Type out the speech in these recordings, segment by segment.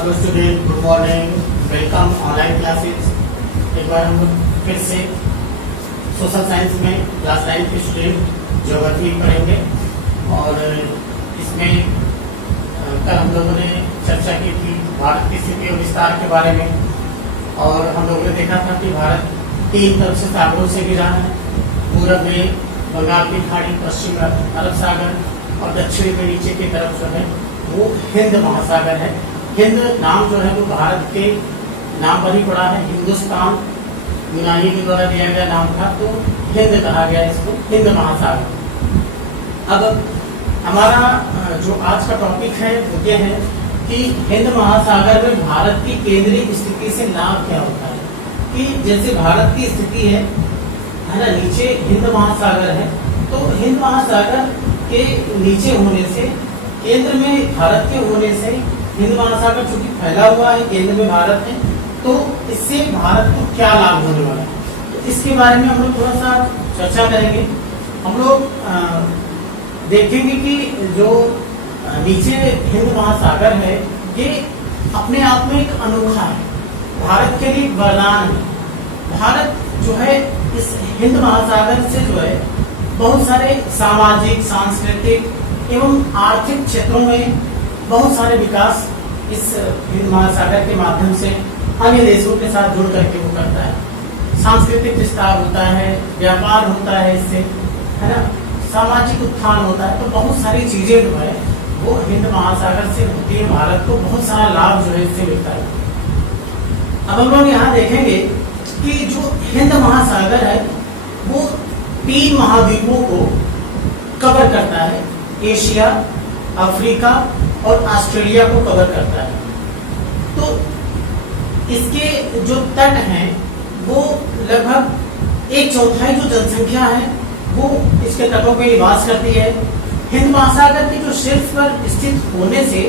Hello student, good morning, welcome online classes. एक बार हम लोग फिर से सोशल साइंस में क्लास 9 के स्टूडेंट ज्योग्राफी पढ़ेंगे और इसमें कल हम लोगों ने चर्चा की थी भारत की स्थिति और विस्तार के बारे में। और हम लोगों ने देखा था कि भारत 3 तरफ से सागरों से घिरा है। पूरब में बंगाल की खाड़ी, पश्चिम में अरब सागर और दक्षिण में नीचे की तरफ जो है वो हिंद महासागर है। हिंद नाम जो है वो भारत के नाम पर ही पड़ा है। हिंदुस्तान यूनानी के द्वारा दिया गया नाम था, तो हिंद कहा गया इसको, हिंद महासागर। अब हमारा जो आज का टॉपिक है वो ये है कि हिंद महासागर में भारत की केंद्रीय स्थिति से लाभ क्या होता है। कि जैसे भारत की स्थिति है ना, नीचे हिंद महासागर है, तो हिंद महासागर के नीचे होने से, केंद्र में भारत के होने से, हिंद महासागर चूंकि फैला हुआ है, केंद्र में भारत है, तो इससे भारत को क्या लाभ होने वाला है, तो इसके बारे में हम लोग थोड़ा सा चर्चा करेंगे। हम लोग देखेंगे कि जो नीचे हिंद महासागर है ये अपने आप में एक अनोखा है, भारत के लिए वरदान है। भारत जो है इस हिंद महासागर से जो है बहुत सारे सामाजिक, सांस्कृतिक एवं आर्थिक क्षेत्रों में बहुत सारे विकास इस हिंद महासागर के माध्यम से अन्य देशों के साथ जुड़ करके वो करता है। सांस्कृतिक विस्तार होता है, व्यापार होता है इससे, है ना, सामाजिक उत्थान होता है। तो बहुत सारी चीजें जो है वो हिंद महासागर से होती है। भारत को बहुत सारा लाभ जो है इससे मिलता है। अब हम लोग यहाँ देखेंगे कि जो हिंद महासागर है वो 3 महाद्वीपों को कवर करता है। एशिया, अफ्रीका और ऑस्ट्रेलिया को कवर करता है। तो इसके जो तट हैं वो लगभग 1/4 जो जनसंख्या है वो इसके तटों पे निवास करती है। हिंद महासागर के जो शीर्ष पर स्थित होने से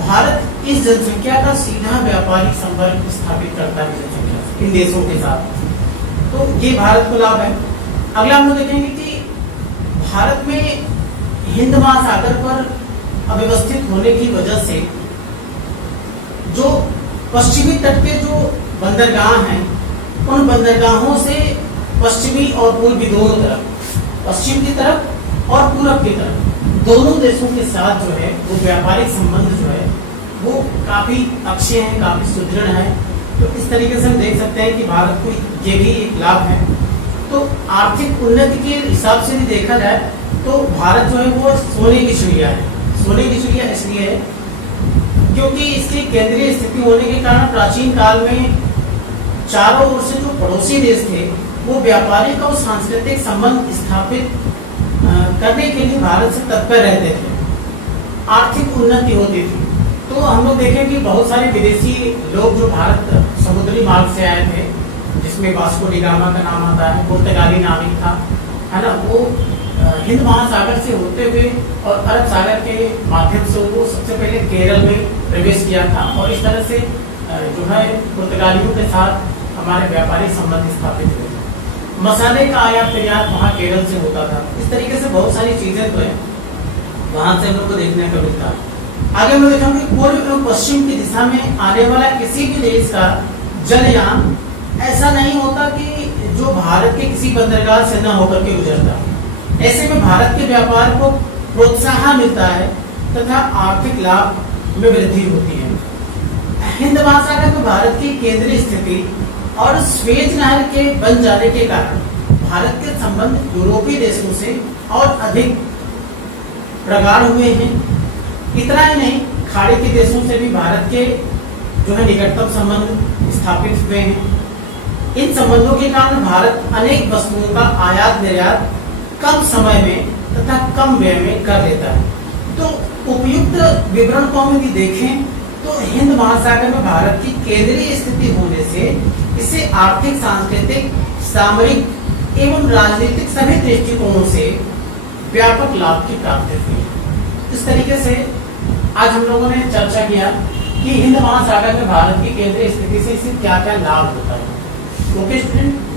भारत इस जनसंख्या का सीधा व्यापारिक संपर्क स्थापित करता है जनसंख्या से, इन देशों के साथ। तो ये भारत को लाभ है। अगला हम लोग देखेंगे कि भारत में हिंद महासागर पर अव्यवस्थित होने की वजह से जो पश्चिमी तट के जो बंदरगाह हैं उन बंदरगाहों से पश्चिमी और पूर्वी दोनों तरफ, पश्चिम की तरफ और पूरब की तरफ, दोनों देशों के साथ जो है वो व्यापारिक संबंध जो है वो काफी अच्छे हैं, काफी सुदृढ़ है। तो इस तरीके से हम देख सकते हैं कि भारत को ये भी एक लाभ है। तो आर्थिक उन्नति के हिसाब से भी देखा जाए तो भारत जो है वो सोने की चिड़िया है। सोने की चिड़िया इसलिए है क्योंकि इसकी केंद्रीय स्थिति होने के कारण प्राचीन काल में चारों ओर से जो पड़ोसी देश थे वो व्यापारिक और सांस्कृतिक संबंध स्थापित करने के लिए भारत से तत्पर रहते थे। आर्थिक उन्नति होती थी। तो हम लोग देखें कि बहुत सारे विदेशी लोग जो भारत समुद्री मार्ग से आए थे, जिसमें वास्को डी गामा का नाम आता है, पुर्तगाली नाविक था, है ना, वो हिंद महासागर से होते हुए और अरब सागर के माध्यम से वो सबसे पहले केरल में प्रवेश किया था और इस तरह से जो है पुर्तगालियों के साथ हमारे व्यापारिक संबंध स्थापित हुए। मसाले का आयात निर्यात वहाँ केरल से होता था। इस तरीके से बहुत सारी चीजें तो है वहां से हम लोग को देखने को मिलता है। आगे हम लोग देखेंगे पूर्व एवं पश्चिम की दिशा में आने वाला किसी भी देश का जलयान ऐसा नहीं होता कि जो भारत के किसी बंदरगाह से न होकर के गुजरता। ऐसे में भारत के व्यापार को प्रोत्साहन मिलता है तथा आर्थिक लाभ में वृद्धि होती है। हिंद महासागर में भारत की केंद्रीय स्थिति और स्वेज नहर के बन जाने के कारण भारत के संबंध यूरोपीय देशों से और अधिक प्रगाढ़ हुए हैं। इतना ही नहीं, खाड़ी के देशों से भी भारत के जो है निकटतम संबंध स्थापित हुए हैं। इन संबंधों के कारण भारत अनेक वस्तुओं का आयात निर्यात कम समय में तथा कम व्यय में कर लेता है। तो उपयुक्त विवरण को हम यदि देखें तो हिंद महासागर में भारत की केंद्रीय स्थिति होने से इसे आर्थिक, सांस्कृतिक, सामरिक एवं राजनीतिक सभी दृष्टिकोणों से व्यापक लाभ की प्राप्ति हुई। इस तरीके से आज हम लोगों ने चर्चा किया कि हिंद महासागर में भारत की केंद्रीय स्थिति से इसे क्या क्या लाभ होता है। Okay student.